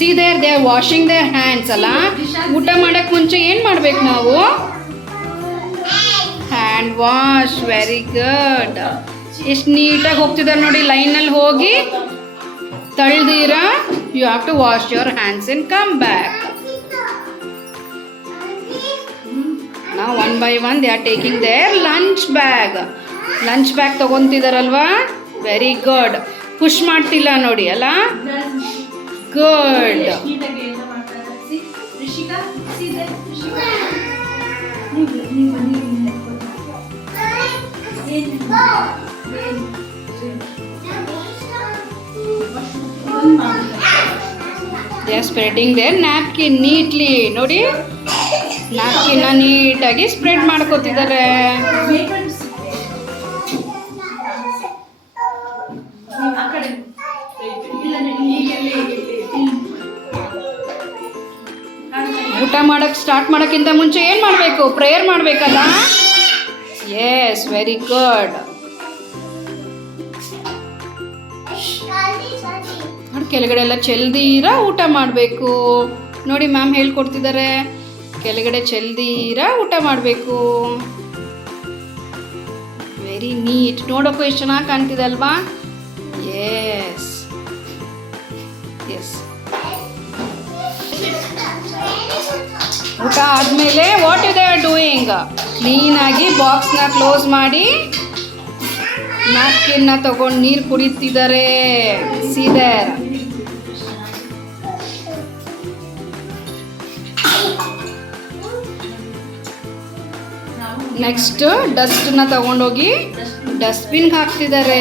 See there, they are washing their hands ಅಲ್ಲ. ಊಟ ಮಾಡಕ್ಕೆ ಮುಂಚೆ ಏನು ಮಾಡ್ಬೇಕು ನಾವು? Hand wash. Very good. ಎಷ್ಟು ನೀಟಾಗಿ ಹೋಗ್ತಿದ್ದಾರೆ ನೋಡಿ, ಲೈನಲ್ಲಿ ಹೋಗಿ ತಳ್ದಿರ. You have to wash your hands and come back. Now one by one they are taking their lunch bag. Lunch bag ತಗೊಂತಿದಾರಲ್ವಾ? Very good. ಪುಷ್ ಮಾಡ್ತಿಲ್ಲ ನೋಡಿ ಅಲ್ಲ. Good. They are spreading their napkin neatly. ನೋಡಿ, ನ್ಯಾಪ್ಕಿನ್ನ ನೀಟಾಗಿ spread ಮಾಡ್ಕೋತಿದ್ದಾರೆ. ಊಟ ಮಾಡಕ್ಕೆ start ಮಾಡೋಕ್ಕಿಂತ ಮುಂಚೆ ಏನು ಮಾಡಬೇಕು? ಪ್ರೇಯರ್ ಮಾಡಬೇಕಲ್ಲ. Yes, very good. ನೋಡಿ, ಕೆಳಗಡೆ ಎಲ್ಲ ಚೆಲ್ದೀರ ಊಟ ಮಾಡಬೇಕು. ನೋಡಿ, ಮ್ಯಾಮ್ ಹೇಳ್ಕೊಡ್ತಿದ್ದಾರೆ, ಕೆಳಗಡೆ ಚೆಲ್ದೀರ ಊಟ ಮಾಡಬೇಕು. Very neat. ನೋಡೋಕ್ಕೂ ಎಷ್ಟು ಚೆನ್ನಾಗಿ ಕಾಣ್ತಿದೆ ಅಲ್ವಾ? Yes yes. ಊಟ ಆದಮೇಲೆ what you they are doing? ಕ್ಲೀನಾಗಿ ಬಾಕ್ಸ್ನ ಕ್ಲೋಸ್ ಮಾಡಿ ನ್ಯಾಪ್ಕಿನ್ನ ತಗೊಂಡು ನೀರು ಕುಡಿತಿದ್ದಾರೆ. ಸೀದರ್. ನೆಕ್ಸ್ಟ್ ಡಸ್ಟ್ನ ತಗೊಂಡೋಗಿ ಡಸ್ಟ್ಬಿನ್ಗೆ ಹಾಕ್ತಿದ್ದಾರೆ.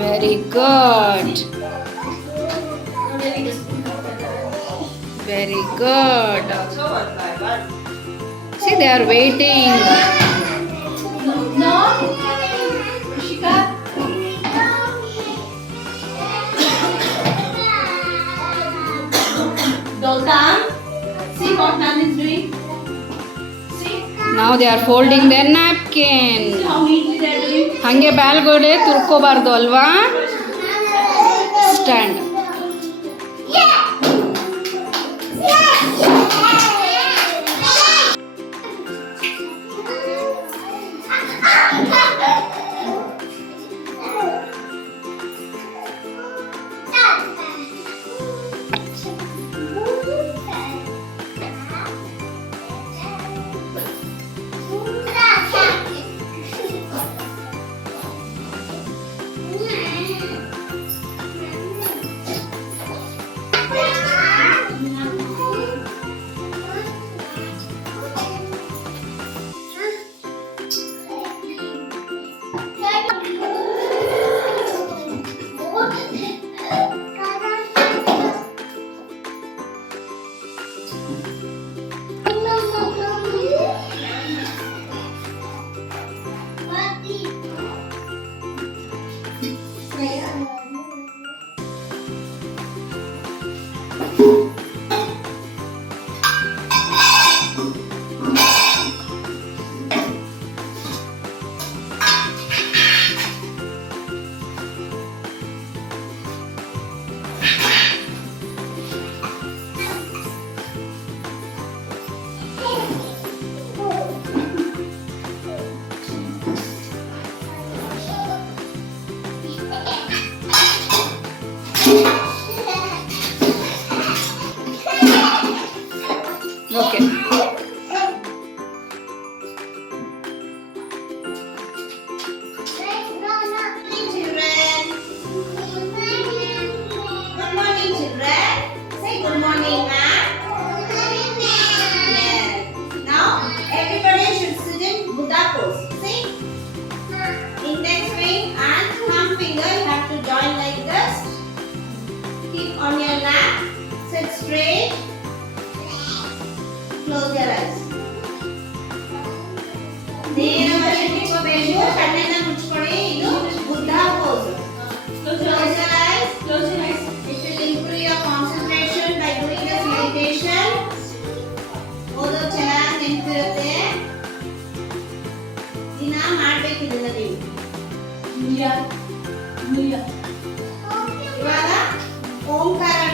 Very good. Very good. See, they are waiting. Doltan, see what Nan is doing. Now they are folding their napkin. See how neatly they are doing. ಹಂಗೆ ಬ್ಯಾಲ್ಗೋಡೆ ತುರ್ಕೋಬಾರ್ದು ಅಲ್ವಾ? Stand. Okay. On your lap, sit straight, close your eyes. ನೇರವಾಗಿ ನಿಂತ್ಕೋಬೇಕು, ಕಣ್ಣನ್ನ ಮುಚ್ಕೊಳ್ಳಿ. ಇದು Buddha pose. Close your eyes. Close your eyes. It will improve your concentration by doing this meditation. ಓದೋ ಚೆನ್ನಾಗಿ ನೆನಪಿರುತ್ತೆ. ದಿನ ಮಾಡಬೇಕು ಇದನ್ನ ನೀವು. ಇವಾಗ ಓಂಕಾರ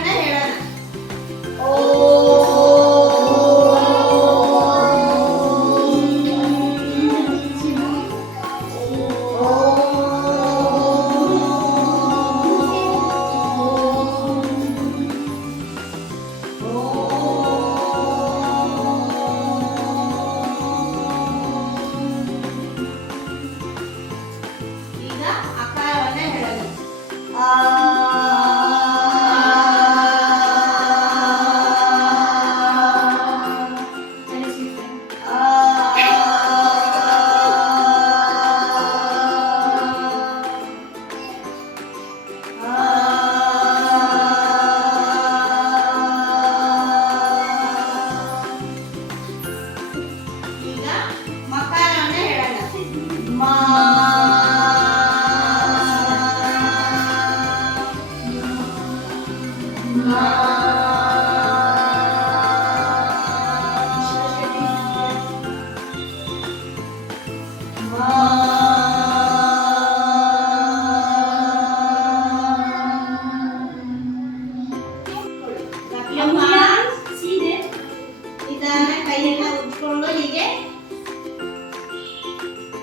ಮುಚ್ಕೊಂಡು ಹೀಗೆ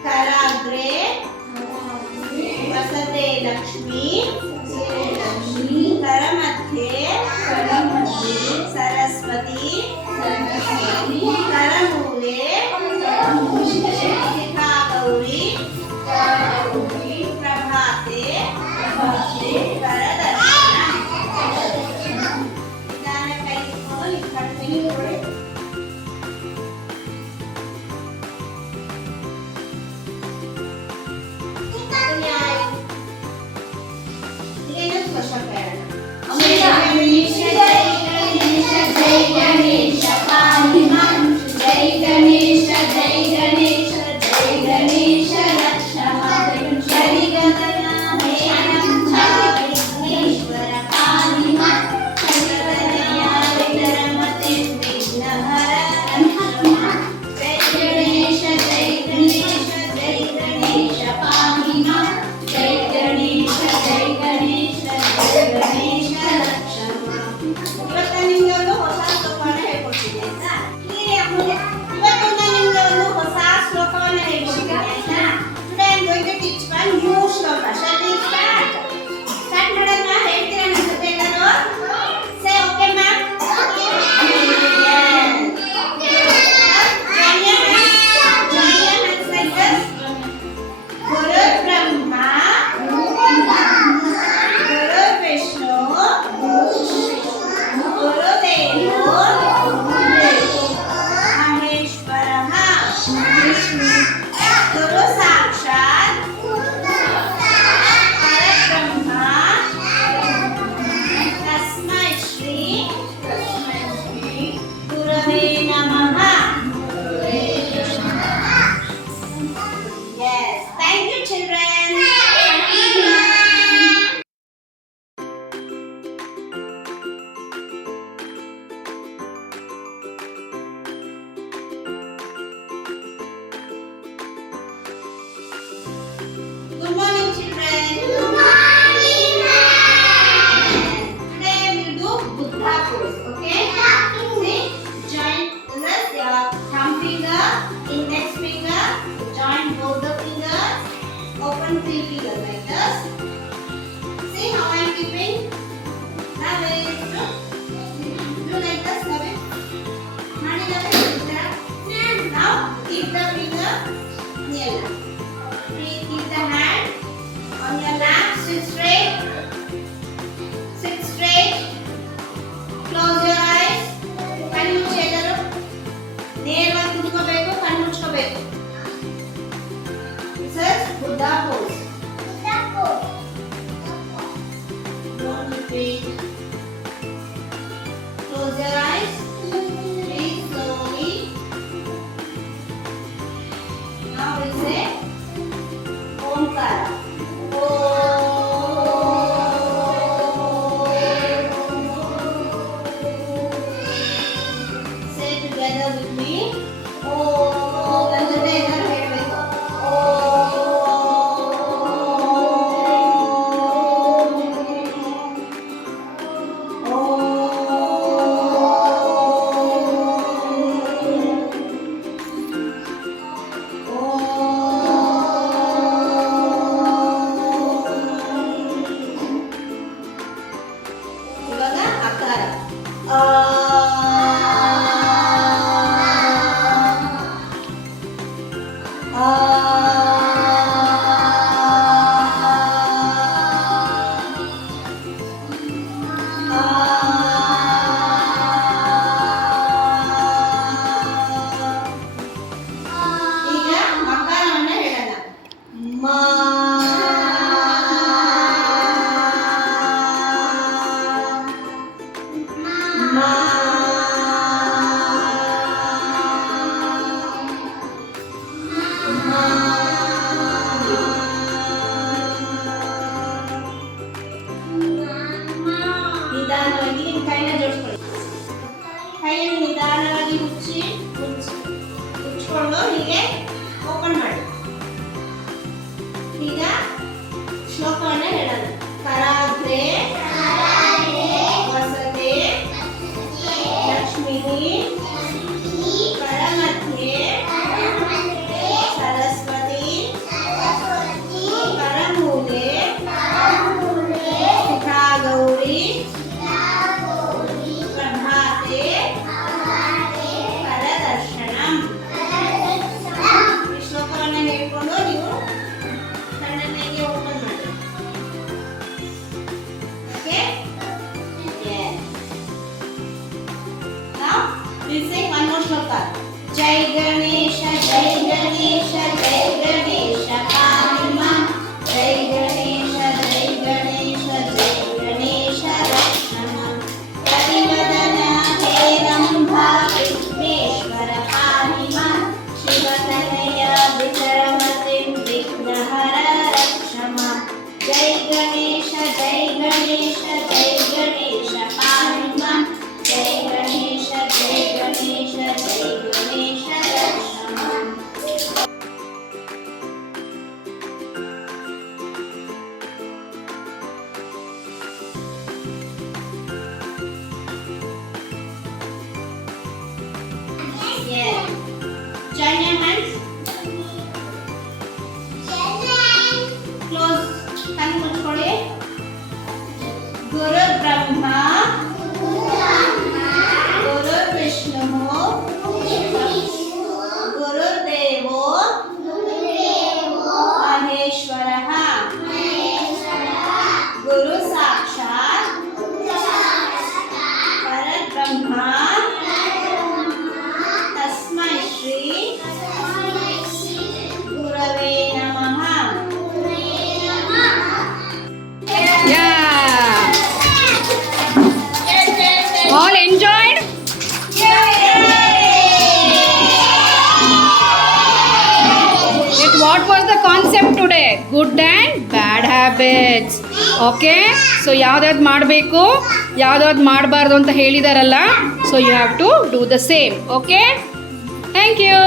ಕರಾಗ್ರೆ ವಸತೆ ಲಕ್ಷ್ಮಿ ಕರ ಮಧ್ಯೆ ಸರಸ್ವತಿ ಕರಮೂಲೆ ಶಿಖಾ ಗೌರಿ ಪ್ರಭಾತೆ ಕರದರ್ಶನ. ನಿಧಾನ ಕೈ ಇಟ್ಕೊಂಡು ಈ ಕಣ್ಣಿಗೆ ನೋಡಿ. ಇದೇನು ಸ್ಪರ್ಶ ಕಾರಣ. Good morning, children. Good morning, ma'am. Today we will do Buddha pose. Okay? See, join this your thumb finger, index finger. Join both the fingers. Open 3 fingers like this. See how I am keeping. Now we do like this. Now keep the finger near. Keep the hand on your lap, sit straight. Sit straight. Close your eyes. Kannu muchchellaru. ನೇರವಾಗಿ ಕುತ್ಕೋಬೇಕು, ಕಣ್ಣು ಮುಚ್ಕೋಬೇಕು. This is Buddha pose. Buddha pose. Don't repeat. Close your eyes. Breathe slowly. Now we say Omkara. Say together with me. Jate ellaru helbeku. ಇವಾಗ ಆಕಾರ ಈಗ ಮಕಾರವನ್ನ ಹೇಳೋಣ. ಮಾ ನಿಧಾನವಾಗಿ ನಿಮ್ಮ ಕೈನ ಜೋಡಿಸ್ಕೊಳ್ಳಿ. ಕೈಯನ್ನು ನಿಧಾನವಾಗಿ ಮುಚ್ಚಿಕೊಂಡು ಹೀಗೆ ಓಪನ್ ಮಾಡಿ. ಈಗ ಶ್ಲೋಕವನ್ನ ಹೇಳೋಣ. ಕರಾಗ್ರೆ ವಸತೆ ಲಕ್ಷ್ಮೀ ಕರ ಮಧ್ಯೆ जय गणेश जय गणेश जय गणेश पाहि मां जय गणेश जय गणेश जय गणेश रक्ष मां कलिवदन हे रंभा विघ्नेश्वर पाहि मां शिवतनय विक्रमसिं विघ्नहर रक्ष मां जय गणेश जय गणेश जय गणेश पाहि मां जय गणेश जय गणेश जय गणेश रक्ष मां Yeah. Join your hands. Close. ಕಣ್ಣು ಮುಚ್ಕೊಳ್ಳಿ. ಗುರು ಬ್ರಹ್ಮ ಗುರು ವಿಷ್ಣು ಗುರು ದೇವೋ ಮಹೇಶ್ವರಃ ಗುರು ಸಾಕ್ಷಾತ್ ಪರಬ್ರಹ್ಮ ತಸ್ಮೈ ಶ್ರೀ ಗುರವೇ ನಮಃ Yeah. All enjoyed? What was the concept today? Good and bad habits. Okay so ಯಾವ್ದಾವ್ದು ಮಾಡಬೇಕು ಯಾವ್ದಾವ್ದು ಮಾಡಬಾರ್ದು ಅಂತ ಹೇಳಿದಾರಲ್ಲ so you have to do the same okay thank you